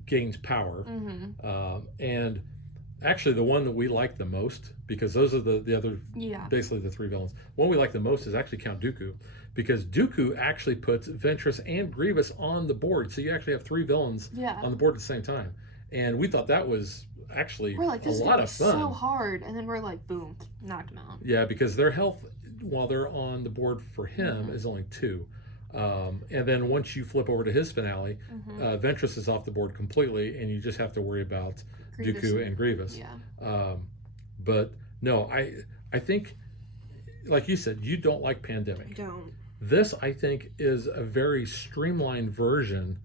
gains power. And actually the one that we like the most, because those are the other, basically the 3 villains. One we like the most is actually Count Dooku, because Dooku actually puts Ventress and Grievous on the board, so you actually have 3 villains on the board at the same time. And we thought that was actually a lot of fun. So hard, and then we're like, boom, knocked him out. Yeah, because their health while they're on the board for him is only 2. And then once you flip over to his finale, Ventress is off the board completely, and you just have to worry about Dooku and Grievous. Yeah. But no, I think, like you said, you don't like pandemic. I don't. This, I think, is a very streamlined version.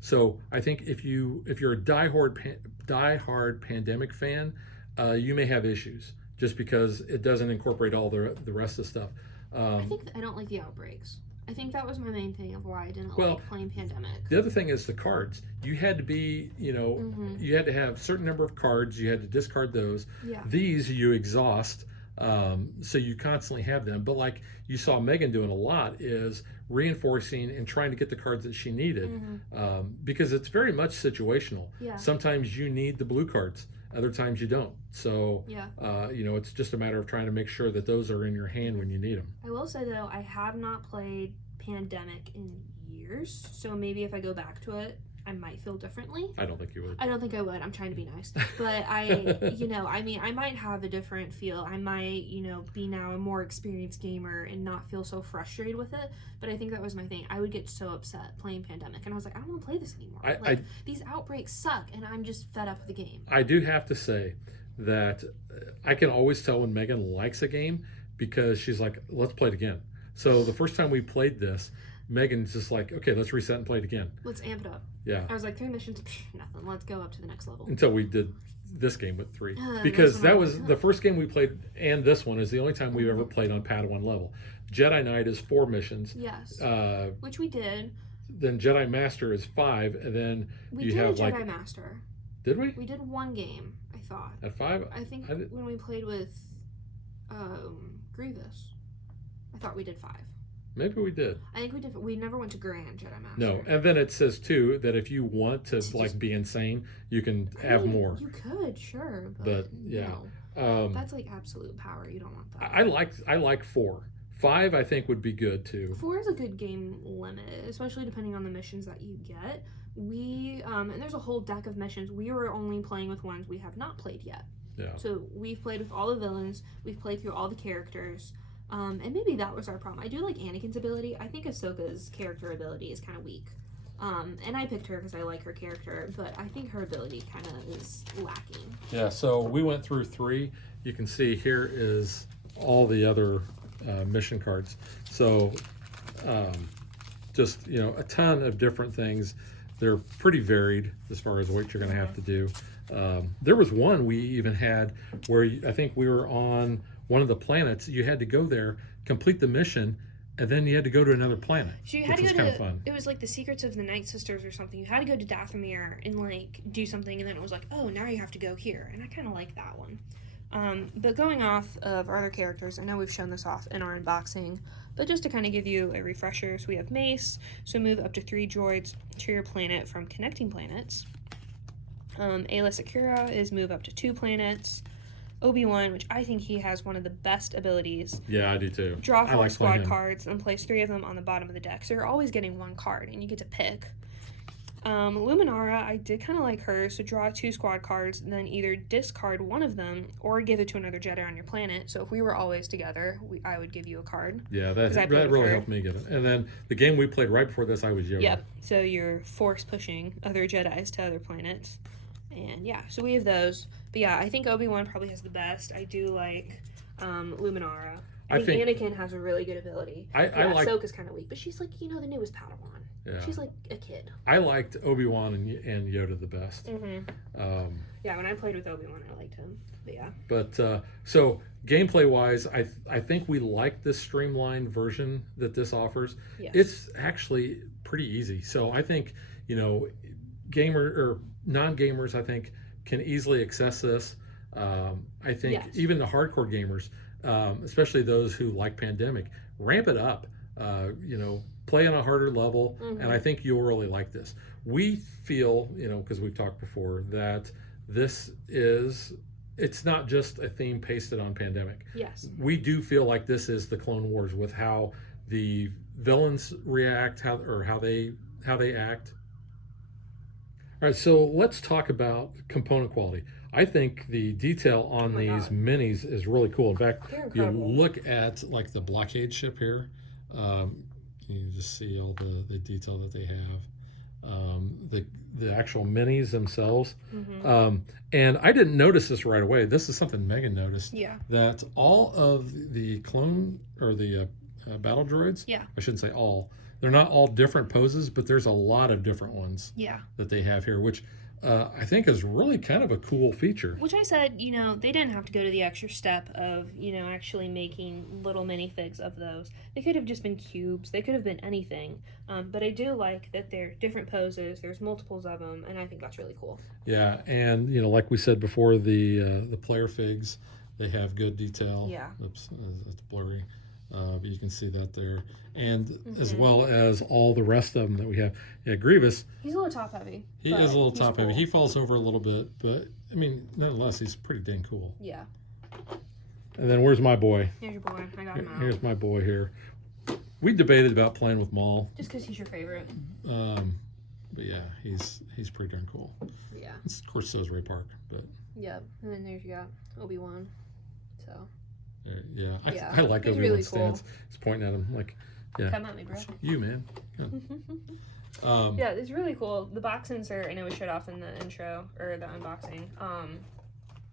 So I think if you're a diehard pandemic fan, you may have issues just because it doesn't incorporate all the rest of the stuff. I don't like the outbreaks. I think that was my main thing of why I didn't like playing pandemic. The other thing is the cards. You had to be, you had to have a certain number of cards. You had to discard those. Yeah. These you exhaust, so you constantly have them. But like you saw Megan doing a lot is reinforcing and trying to get the cards that she needed, because it's very much situational. Yeah. Sometimes you need the blue cards. Other times you don't. So, it's just a matter of trying to make sure that those are in your hand when you need them. I will say, though, I have not played Pandemic in years. So maybe if I go back to it, I might feel differently. I don't think you would. I don't think I would. I'm trying to be nice. But I might have a different feel. I might, be now a more experienced gamer and not feel so frustrated with it. But I think that was my thing. I would get so upset playing Pandemic. And I was like, I don't want to play this anymore. These outbreaks suck, and I'm just fed up with the game. I do have to say that I can always tell when Megan likes a game because she's like, let's play it again. So the first time we played this, Megan's just like, okay, let's reset and play it again. Let's amp it up. Yeah. I was like, 3 missions, nothing. Let's go up to the next level. Until we did this game with 3 this because one that I was like. the first game we played, and this one is the only time we've ever played on Padawan level. Jedi Knight is 4 missions. Yes. Uh, Which we did. then Jedi Master is 5, and then We you did have a Jedi like. Master. Did we? We did one game, I thought. At 5? I think I did- when we played with Grievous, I thought we did 5. Maybe we did. I think we did. We never went to Grand Jedi Master. No, and then it says too that if you want to Just- like be insane, you can I have mean, more. You could, sure, But, yeah. no. That's like absolute power. You don't want that. I like 4. 5 I think would be good too. 4 is a good game limit, especially depending on the missions that you get. We and there's a whole deck of missions. We were only playing with ones we have not played yet. Yeah. So we've played with all the villains. We've played through all the characters. And maybe that was our problem. I do like Anakin's ability. I think Ahsoka's character ability is kind of weak. And I picked her because I like her character, but I think her ability kind of is lacking. Yeah, so we went through 3. You can see here is all the other mission cards. So just, a ton of different things. They're pretty varied as far as what you're going to have to do. There was one we even had where I think we were on one of the planets. You had to go there, complete the mission, and then you had to go to another planet, So you which had to was go kind to, of fun. it was like the Secrets of the Night Sisters or something. You had to go to Dathomir and like do something, and then it was like, oh, now you have to go here. And I kind of like that one. But going off of our other characters, I know we've shown this off in our unboxing, but just to kind of give you a refresher, so we have Mace, so move up to 3 droids to your planet from connecting planets. Ayla Secura is move up to 2 planets. Obi-Wan, which I think he has one of the best abilities. Yeah, I do too. Draw I 4 like squad playing him. cards and place 3 of them on the bottom of the deck. So you're always getting 1 card, and you get to pick. Luminara, I did kind of like her. So draw 2 squad cards, and then either discard one of them or give it to another Jedi on your planet. So if we were always together, I would give you a card. Yeah, 'Cause I that played with really her. helped me get it. And then the game we played right before this, I was Yoda. Yep. So you're force pushing other Jedis to other planets. And yeah, so we have those. But yeah, I think Obi-Wan probably has the best. I do like Luminara. I think Anakin has a really good ability. I like Ahsoka's kind of weak, but she's like, the newest Padawan. Yeah. She's like a kid. I liked Obi-Wan and Yoda the best. Mm-hmm. Yeah, when I played with Obi-Wan, I liked him. But yeah. But so gameplay wise, I think we like this streamlined version that this offers. Yes. It's actually pretty easy. So I think gamer or non-gamers, I think, can easily access this. I think Yes. even the hardcore gamers, especially those who like Pandemic, ramp it up. Play on a harder level, and I think you'll really like this. We feel, because we've talked before, that it's not just a theme pasted on Pandemic. Yes. We do feel like this is the Clone Wars with how the villains react, how they act. All right, so let's talk about component quality. I think the detail on my these God. minis is really cool. In fact, They're you incredible. look at like the blockade ship here. You can just see all the detail that they have. The actual minis themselves. And I didn't notice this right away. This is something Megan noticed. Yeah. That all of the clone or the battle droids. Yeah. I shouldn't say all. They're not all different poses, but there's a lot of different ones Yeah. that they have here, which I think is really kind of a cool feature. Which I said, they didn't have to go to the extra step of, actually making little minifigs of those. They could have just been cubes. They could have been anything. But I do like that they're different poses. There's multiples of them, and I think that's really cool. Yeah, and like we said before, the player figs, they have good detail. Yeah. Oops, that's blurry. But you can see that there. And as well as all the rest of them that we have. Yeah, Grievous. He's a little top heavy. He is a little top heavy. He falls over a little bit, but I mean, nonetheless, he's pretty dang cool. Yeah. And then where's my boy? Here's your boy. I got him out. Here's my boy here. We debated about playing with Maul. Just because he's your favorite. But yeah, he's pretty darn cool. Yeah. Of course, so is Ray Park, but Yep. And then there's you got Obi-Wan. So. yeah, Yeah, I like he's Obi-Wan's really stance. He's pointing at him like, yeah. Come at me, bro. You, man. Yeah. Yeah, it's really cool. The box insert, I know we showed off in the intro or the unboxing.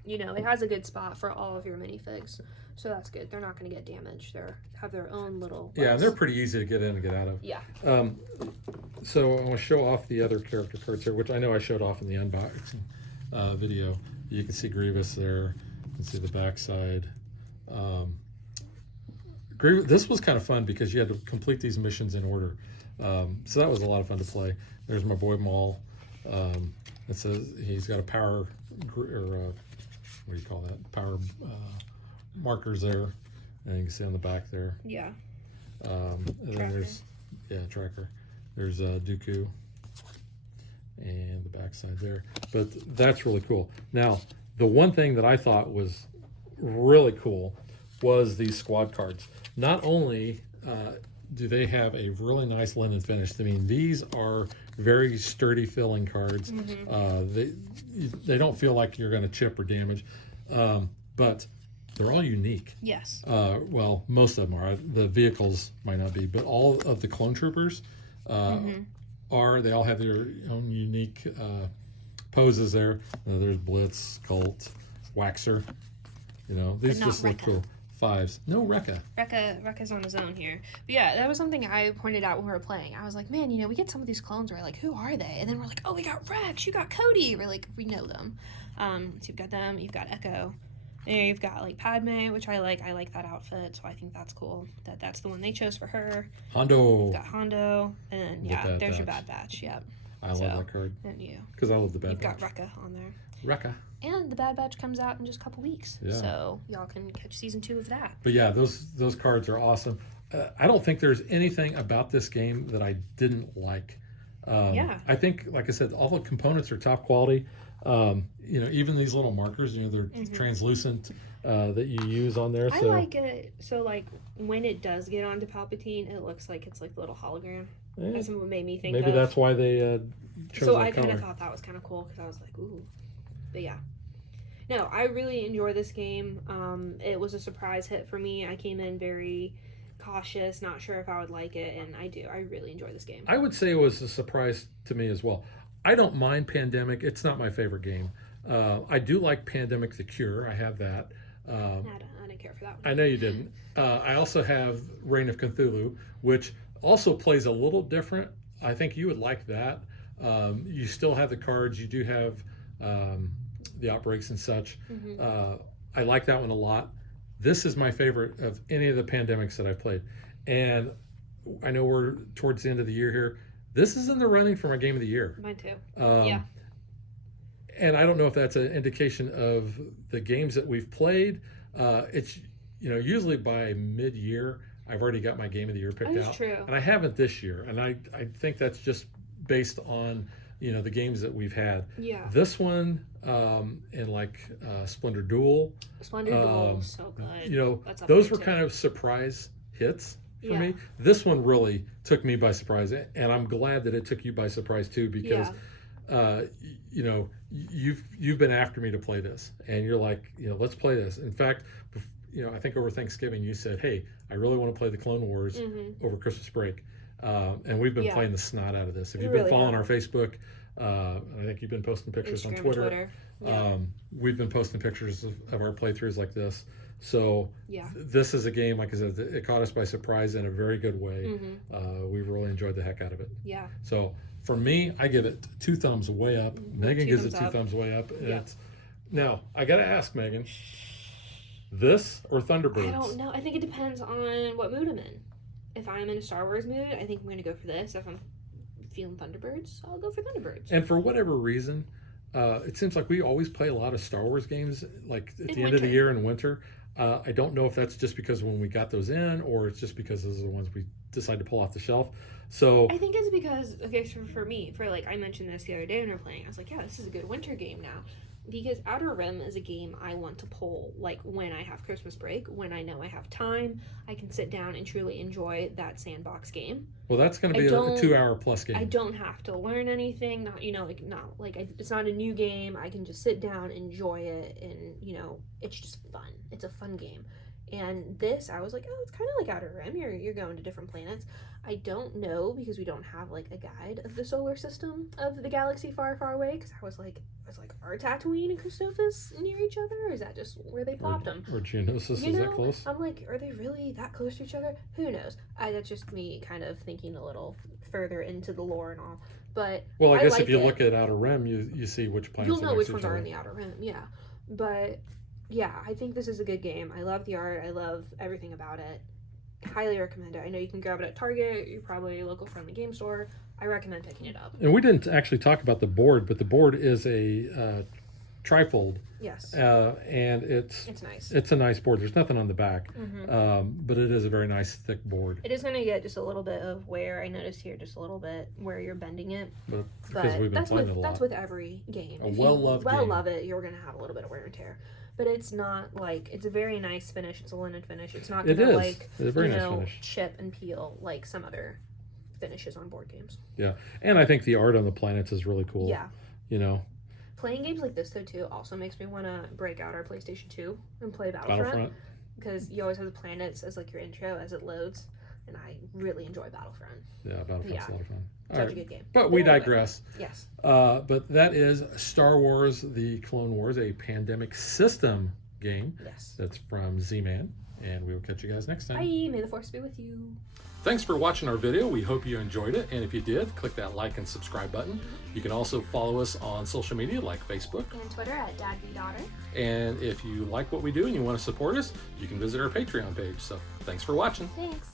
It has a good spot for all of your minifigs, so that's good. They're not going to get damaged. They have their own little. Yeah, and box. they're pretty easy to get in and get out of. Yeah. So I want to show off the other character cards here, which I know I showed off in the unboxing video. You can see Grievous there. You can see the backside. This was kind of fun because you had to complete these missions in order. So that was a lot of fun to play. There's my boy Maul. It says he's got a power, what do you call that? Power markers there. And you can see on the back there. Yeah. And then there's, tracker. There's Dooku. And the backside there. But that's really cool. Now, the one thing that I thought was really cool was these squad cards. Not only do they have a really nice linen finish. I mean, these are very sturdy filling cards. They don't feel like you're going to chip or damage, but they're all unique. Yes. Well, most of them are. The vehicles might not be, but all of the clone troopers are. They all have their own unique poses there. There's Blitz, Colt, Waxer. You know, these just look cool. 5s. No Rekka. Rekka's on his own here. But yeah, that was something I pointed out when we were playing. I was like, man, we get some of these clones where we're like, who are they? And then we're like, oh, we got Rex, you got Cody. We're like, we know them. So you've got them, you've got Echo. And you've got like Padme, which I like. I like that outfit, so I think that's cool. That's the one they chose for her. Hondo. You've got Hondo, and then there's your Bad Batch. Yep. I love that card. And you. Because I love the Bad Batch. You've Batch. got Rekka on there. Rekka. And the Bad Batch comes out in just a couple weeks. Yeah. So y'all can catch season 2 of that. But yeah, those cards are awesome. I don't think there's anything about this game that I didn't like. I think, like I said, all the components are top quality. Even these little markers, they're translucent that you use on there. So. I like it. So, like, when it does get onto Palpatine, it looks like it's like the little hologram. That's what made me think maybe of. That's why they chose So that I kind color. of thought that was kind of cool because I was like, ooh. But yeah. No, I really enjoy this game. It was a surprise hit for me. I came in very cautious, not sure if I would like it, and I do. I really enjoy this game. I would say it was a surprise to me as well. I don't mind Pandemic. It's not my favorite game. I do like Pandemic the Cure. I have that. I didn't care for that one. I know you didn't. I also have Reign of Cthulhu, which also plays a little different. I think you would like that. You still have the cards. You do have the outbreaks and such. I like that one a lot. This is my favorite of any of the Pandemics that I've played. And I know we're towards the end of the year here. This is in the running for my game of the year. Mine too. Yeah. And I don't know if that's an indication of the games that we've played. It's usually by mid-year I've already got my game of the year picked out. True. And I haven't this year. And I think that's just based on the games that we've had. Yeah. This one and like Splendor Duel. Splendor Duel is so good. Those were kind of surprise hits for me. This one really took me by surprise, and I'm glad that it took you by surprise too, because you've been after me to play this, and you're like, let's play this. In fact, I think over Thanksgiving you said, hey, I really want to play the Clone Wars over Christmas break, and we've been playing the snot out of this. If you've been following our Facebook, I think you've been posting pictures Instagram on Twitter. We've been posting pictures of our playthroughs like this. So this is a game, like I said, it caught us by surprise in a very good way. We've really enjoyed the heck out of it. Yeah. So for me, I give it 2 thumbs way up. Megan gives it 2 thumbs way up. Now, I got to ask, Megan, this or Thunderbirds? I don't know. I think it depends on what mood I'm in. If I'm in a Star Wars mood, I think I'm going to go for this. If I'm feeling Thunderbirds, I'll go for Thunderbirds. And for whatever reason, it seems like we always play a lot of Star Wars games like at the end of the year in winter. I don't know if that's just because when we got those in, or it's just because those are the ones we decide to pull off the shelf. So I think it's because, for me, like I mentioned this the other day when we were playing, I was like, yeah, this is a good winter game now. Because Outer Rim is a game I want to pull, like, when I have Christmas break, when I know I have time, I can sit down and truly enjoy that sandbox game. Well, that's going to be a 2-hour plus game. I don't have to learn anything, it's not a new game. I can just sit down, enjoy it, and, it's just fun. It's a fun game. And this, I was like, oh, it's kind of like Outer Rim. You're going to different planets. I don't know, because we don't have, like, a guide of the solar system of the galaxy far, far away, because I was like, are Tatooine and Christophsis near each other, or is that just where they plopped them? Or Geonosis, is that close? I'm like, are they really that close to each other? Who knows? That's just me kind of thinking a little further into the lore and all. But Well, I guess like if you it. look at Outer Rim, you see which planets. You'll know which each ones other. are in the Outer Rim, yeah. But yeah, I think this is a good game. I love the art. I love everything about it. Highly recommend it. I know you can grab it at Target. You're probably a local friendly game store. I recommend picking it up. And we didn't actually talk about the board, but the board is a trifold. Yes. And it's nice. It's a nice board. There's nothing on the back, but it is a very nice thick board. It is going to get just a little bit of wear. I noticed here just a little bit where you're bending it. But because we've been playing it a lot. That's with every game. A if well-loved game. love it, you're going to have a little bit of wear and tear. But it's not like, it's a very nice finish. It's a linen finish. It's not going to like, it's a very nice finish. chip and peel like some other finishes on board games. Yeah, and I think the art on the planets is really cool. Yeah. You know. Playing games like this though too also makes me want to break out our PlayStation 2 and play Battlefront. Because you always have the planets as like your intro as it loads, and I really enjoy Battlefront. Yeah, Battlefront's a lot of fun. Such a good game. But we digress. Yes. But that is Star Wars: The Clone Wars, a pandemic system game. Yes. That's from Z-Man, and we will catch you guys next time. Bye. May the Force be with you. Thanks for watching our video. We hope you enjoyed it. And if you did, click that like and subscribe button. You can also follow us on social media like Facebook and Twitter at DadBeDaughter. And if you like what we do and you want to support us, you can visit our Patreon page. So thanks for watching. Thanks.